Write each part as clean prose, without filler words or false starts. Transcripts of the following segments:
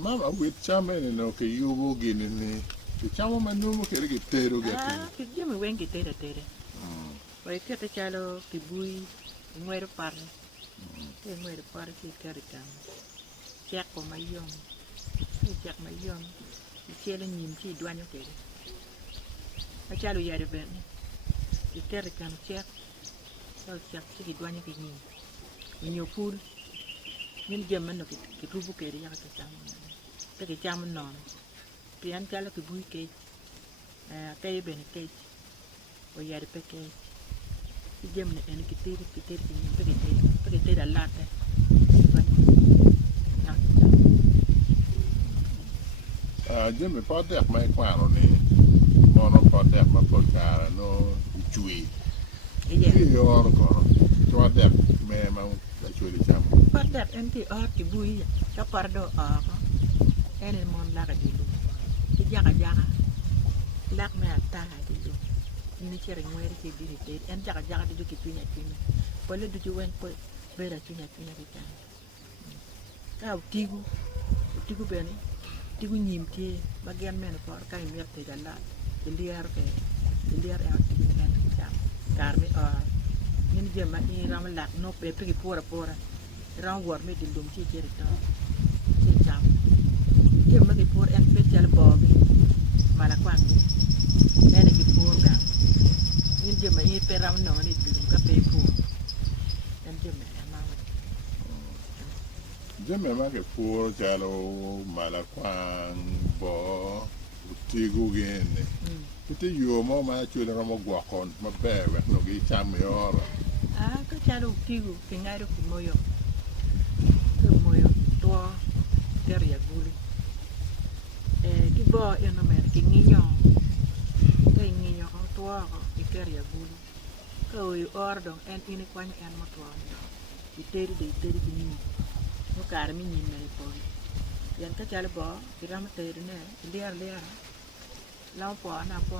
Mama with chairman no ke yubo gini ke chamo manumu ke tero Ah, que yo me ven que tere. Pues que te chalo que bui muere par. Que muere par que carican. Chạc của mày dùng. Cái chạc mày dùng. Cái xe lên nhìn chi đoan như thế. Nó chalo ya de ben. Cái carican chạc. Nó chạc cái đoan như cái nhìn. Nhiều phun. Nhưng giờ mình nó cái rubu cái đấy cái chăm. Cái chăm mình non. Cái anh chalo cái bui cái bên cái. Và ya de pe cái. Cái giờ mình anh cái tê cái tê đã lát đấy. Jimmy Potter mai kwano ni mono Potter ma porcara no chui io orco Potter me ma la chui diciamo Potter enti orti bui ka pardo oko ene mon laga dilu ti jaga lak me ata dilu ni chere ngwere ke diri te en jaga dilu ki tunya pole du ju wen po bera tunya ki tan ka tigu bene tigu nyim ke bagian men por ka mi te dalla liar ya ti kan jam karmi ni jema ni ram lak no pe pe pora ram wor me dilum ci chere to ci jam jema ke por en pe jal bo mala kwang ene ki por ga ni jema ni pe ram no ni dilum ka pe por en jema ma Jimmy ma che pur jalo malakwang bo tigu gene Iti yu mo ma chui na mo guakon ma bebe no gi cham yoro ka chalo tigu ke ngaro ku moyo to ter ya guli ki bo eno mer ki nginyo to ki ter ya guli ka o ordo en ini kwany en mo to ki teri ki ni no kar mi ni me po yan ka chalo bo ki ram teri ne liar lao po na po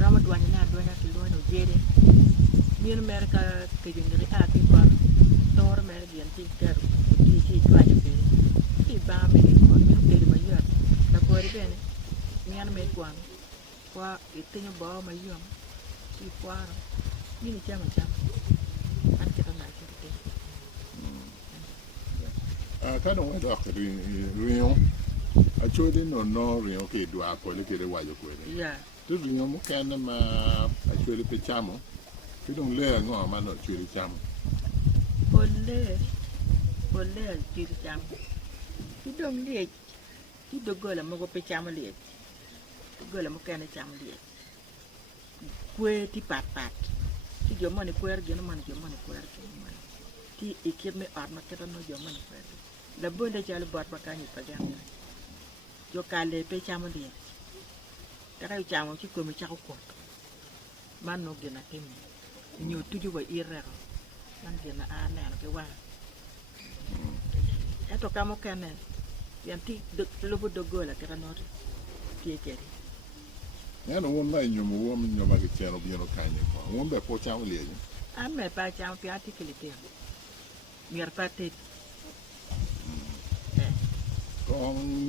ram duanya ki lo no jere Mien America ke jengri a ki par tor mer bien ti keru ti twa je pe ti ba me ko mi ke ma yat na ko ri bene mien me kwan kwa itinyo ba ma yom ti kwaro ni ni chama an ke ta na ke te ka no wa ka rion a chui di no rion ke dua ko le ke de wa yo ko ya tu rion mo kan ma a chui pe chamo Ki dong le ngo ma no chui chamo Bolle ti cham ti dom le ti dogola mo ko pe cham le dogola mo kan cham le kwe ti pat ti jo mo ni kwer geno man jo mo ni kwer ti ikir me ar ma keta no jo mo ni kwer la bonde jalo bot ba kan pa gan jo kale pe cham le ta ka cham ci ko mi cha ko man no gena tem nyu tuju ba irero man gena ana ke wa eto kamo kene yanti lobo dogola kera noti tiekeri Ya no won mai nyomo wo mi nyoma ke cheno bi no kanye ko won be po chamo le ni ame pa cham pi articulate mier patet ko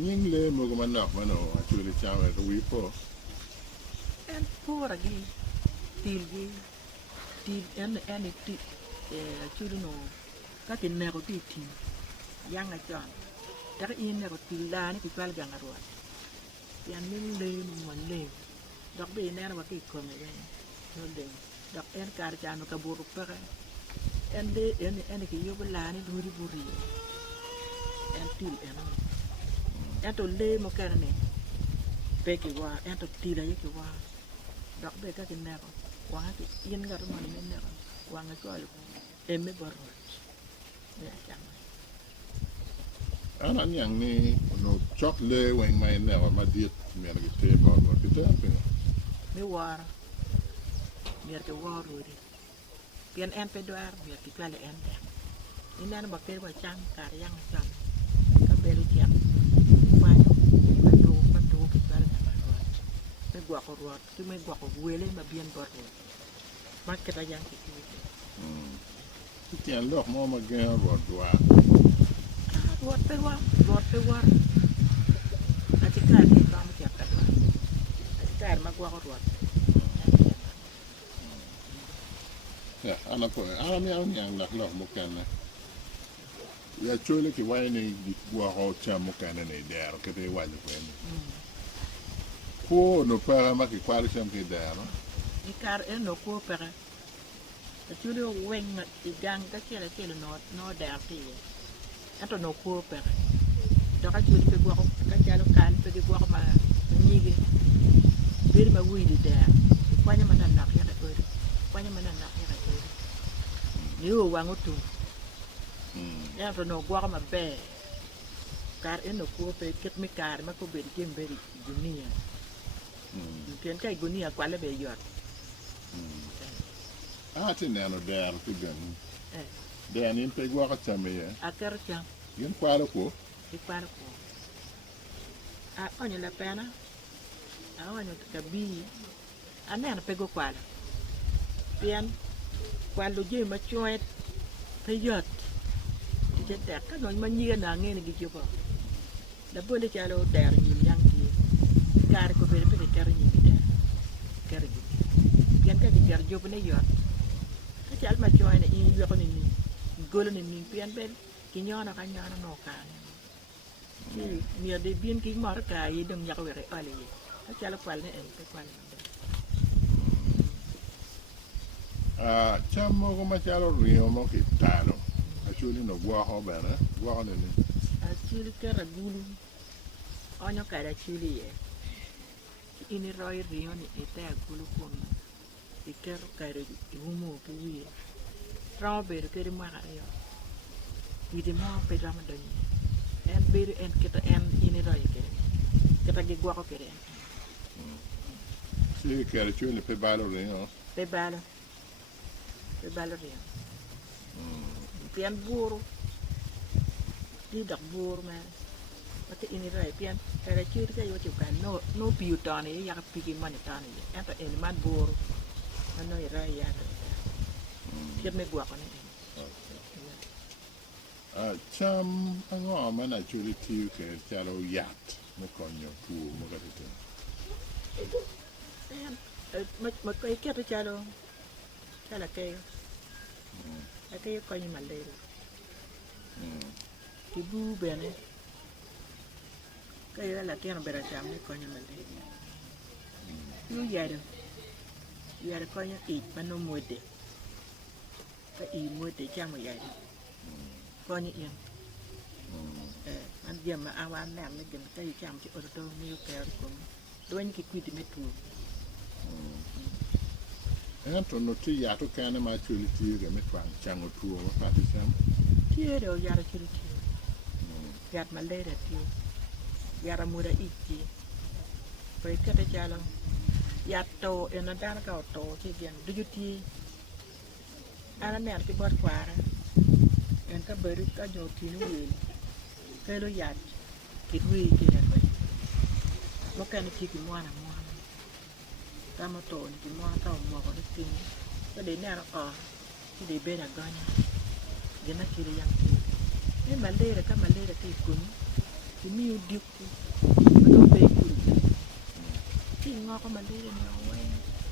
ning le mo ko man ma no a chui chamo to wi po en pura gi til en ti chulu no ka tin ne ko ti yang a jon ta in ne ko ti la ni ki pal ga ngaro yan min le mo le dok be ne na ba ki ko me no le dok en kar janu ka buru pa en de en ki yo la ni duri buri en til en to le mo ka ne pe ki wa en to ti la ki wa dok be ka ki ne ko wa ki in ga mo ni ne ko wa nga ko e me boro ya chama Ana nyang ni no chok le wen mai ne ma diet mi na ke te mo no te te mi war mier ke war ri pien en pe doar mier ki kale en de ni nan ba ke ba cham kar yang cham ka bel tiam ma do ki kale me gwa ko ruat ki me gwa ko wele ma bien bor ma ke ta yang ki Ti tian lo mo ma gen ro doa ruột pe war a ti kar ni ka mo tiap ka a ti kar ma gwa ruột ya ana po ana mi au nyang la lo mo kan ya chole ki wai ne di gwa ho cha mo kan ne der ke te wa ni ko no para ma ki kwali cham ki der ni kar no ko pera a chule wen i gang ka chele no der ti ato no ko pera do ka chule pe gwa ka chalo kan pe gwa ma nyigi bir ma wi di der kwanya ma nan nak ya ka tori kwanya ma nan nak ya ka tori ni o wa ngotu ya to no gwa ma be kar no ko pe ket mi kar ma ko be kim be dunia pian kai gunia kwale be yot ti ne no der ti ben der ni pe gwa ka chame ya akar cham yen kwalo ko i kwalo ko a onyo la pena a onyo ka bi a ne na pe go kwalo pian kwalo je ma choet pe yot ti je tek ka no ma nyiga na ngene gi jobo da bole chalo der ni yang ti kar ko be pe kar ni der kar gi pian ka di kar jobo ne yot ka chal ma choy ne i yo ko ni golo ni pian ben ki nyona ka nyona no ka mi de bien ki mar ka yi dum yak were ale yi ka chal kwal ne en pe kwal cham mo ko ma chalo rio mo ki talo a chuli no gwa ho ba na gwa ho ne a chili ka ragulu onyo ka da chili ye ini roi rio ni ete agulu kon ikero ka ro humo pu wi Strawberry ke di mara yo. Idi mo pe drama doni. En beri en kita en ini roi ke. Kita gi gwa ko ke. Si che era chule pe balo rio Pe balo rio. Pian buru. Di dak buru ma. Maka ini roi pian era chule ke yo chukan no piu tani ya ka pigi mani tani. Enta en man buru. Ano roi ya. Pian me gwa ko ne. cham ango ma na chuli tiu ke chalo yat mo konyo tu mo ka te Ma ko ke to chalo ke. Ake ko ni malere. Ki bu bene. Ka ya la tiano bera cham ni ko ni malere. Yu yare ko ni ti pano mode. Ka I mode chamo yare. Ko ni yen. An dia ma awan na me gen ka I cham ti orto mi ka ko. Doin ki kwiti metu. to no ti ya to kana ma chuli tiu ke me twang chango tu mo pa ti cham Tie do yara chiri tie. Yat malere tie. Yara mura iki. Poi ka te chalo. Yat to en dan ka to ti gen du ti. Ana ne ki bot kwara. En ka beru ka jo ti no wi. Ka lo yat. Ki wi ki ne ko. Mo ka ni ki mo na mo. Ta mo to ni mo ta mo ko ni ti. Ka de ne ra ko. Ti de be na ganya. Gena kiri yang ti. E malere ka malere ti kun. Ti mi u diku. Ko be kun. Ti ngo ko malere ni o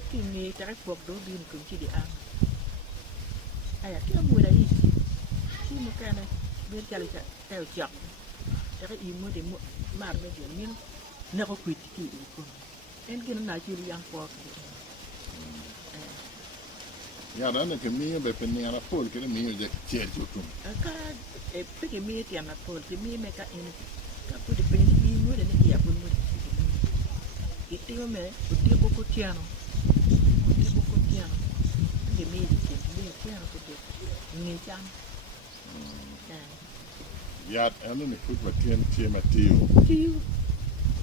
Ti ni ta ko do bin kun ti di ang. Aya ki mo la yi. Ti mo kana be kala ka ta o chak. Ta ka I mo de mo mar me de min na ko kwiti ti ko. En gena na kiri yang ko. ya da ne ke mi be pe ni ala pol ke mi je che tu Ka e pe ke mi ti ana pol ti mi me ka in ka pu de pe ni mo de ni ya pu mo. Iti o me o ti ko tiano. Ti ko tiano. De mi ti tiano ko de ni jam. ya anu ne put ba tien tie ma tiu Ti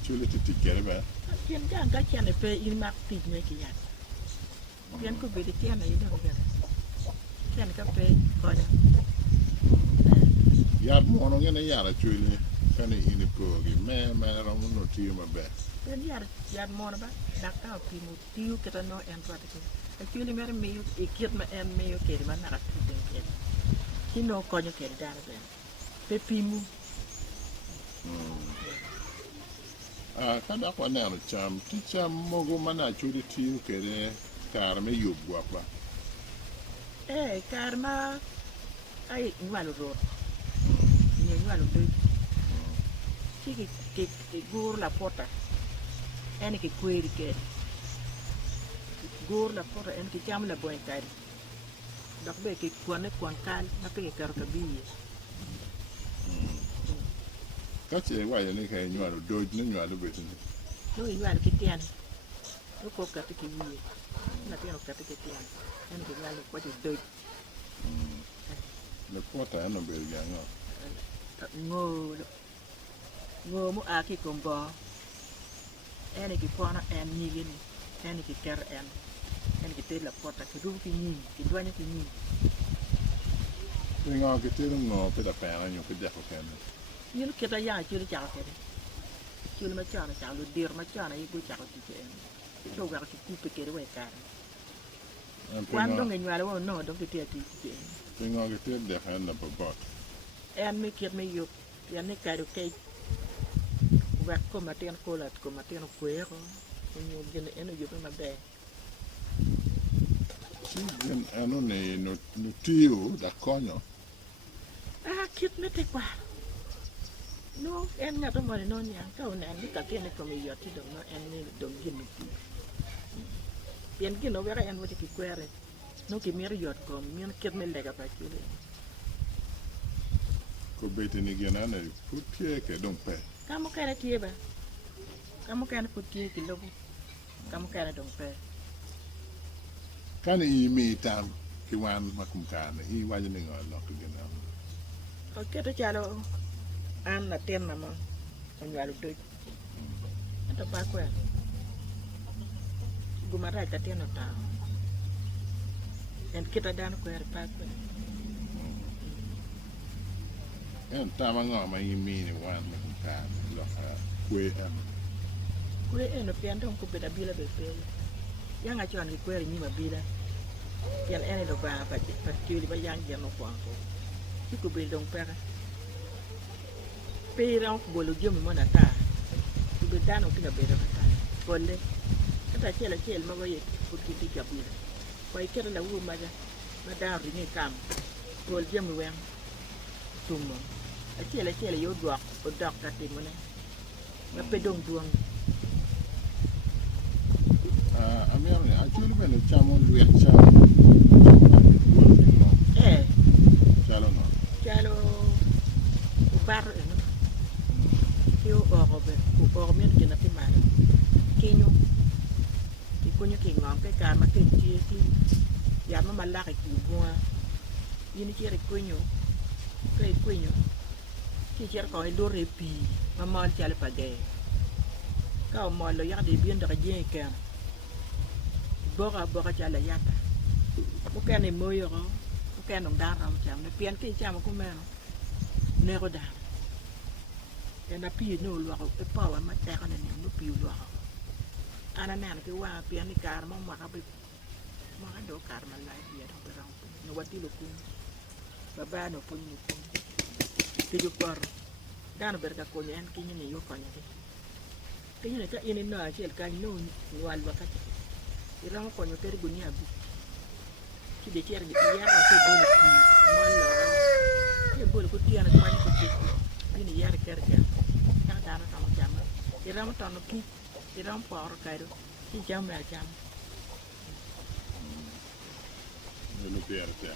chuli ti kere ba Pian kan ka tiano pe in mak ti me ki ya. Pian ko be de tiano I do ga. Tiano ka pe ko ya. ya mo no ngene ya ra chuli kana ini ko gi me ra mo no tiu ma be Pian ya mo na ba. Da ka pi mo tiu ke ta no en pa te. Actually mer me yo e kiet ma en me yo ke ma na ra ti de ke. Ki no ko yo ke da ba. Pe pi mu Ka dak waneno cham ti cham mogo mana chudi tiyo kede kar me yub gwak ba kar ma ai nyualo rot nyualo doi ki gur la pota en ki kweri kede gur la pota en ki cham la boy kari dok be ki kwan kal na pe ki karo ka biye ka che wayo ni ka nyualo doj ni nyualo betini no nyualo ki tian no ko ka ki wiye na tiano ka ki tian en ki nyualo ko ti doj le pota eno ber gango ngo mo a ki kombo en ki pona en nyigini en ki ker en ki te la pota ki du ki nyi ki dwanya ki nyi ngo ki tiro ngo pe da pena nyo pe deko kene yun kita ya chiri chako kede chiri ma chana chako lu dir ma chana yigo chako tike en so gara ki kupe kede we kare kwan dong e nyuale wo no dong ki tia tike en pe ngo ki tiro deko en na babot en mi kit me yuk yan ni kado kei wek ko matien kolat ko matien kwero kunyo gene eno yuk ma be si gen eno ne no tiyo da konyo kit me te kwa no en ngato mo no nya ka una ni ka kene ko mi yoti do no en ni do gin ti bien gino vera en wote ki kwere no ki mir yot ko mi ket me lega pa kile ko bete ni gen ane putie ke don pe kamo kare tie ba kamo kane putie ki lobu kamo kane don pe kane i mi tam ki wan makum kane i waje ni ngolo ko gen ane o keto chalo an na ten mama nyualo doj ento pa kwe gumara ta ten ta en kita dan kwe pa kwe en tama ngo ma i mi ni wan makum kane lo kwe en pian don ko beda bila be pe yang a chon ki kwe ni ma bila pian en do ba pa tiuli ba yang ya no kwa ko ki ko be don pera pera ko bolo jomo mona ta ko be dano kina be na ta bolle kata chela ma waye ko ki ti kabila ko ikera la wu ma ja ma da ri ni kam bol jomo wen tumo a chela yo dok o dok ta ti mo ne ma pe dong duong amiam ni achulu bene chamo luet cha chalo bar en yo orobe ko men ke na ti ma kinyo ki kunyo ki ngam ke ka ma ke ti ya ma la ke bo yini kere kunyo ki cher ko do repi ma mal chale page ka mo lo ya de bien de rien ke bora chala yata ko kane moyo ko kane ndara mo cham ne pian ki cham ko meno ne ko da ena pi no lo ko pa wa ma ta kana ne no pi lo ana nan ki wa pian ni kar mo ma ka be mo ka do kar ma la ya do ra no wati lo kun baba no pun ni kun ki ju par dan ber ka ko en ki ni yo ko ni ki ni ka ini no a chel ka no wal wa ka irang ko no ter gunia bu ki de ter ya ka se bol ki mala ke bol ko tiana ko ni ko ti ni yar ker ka ta da na ta mo jam irang ta no ki irang por ka do ki jam ya jam no lo pierde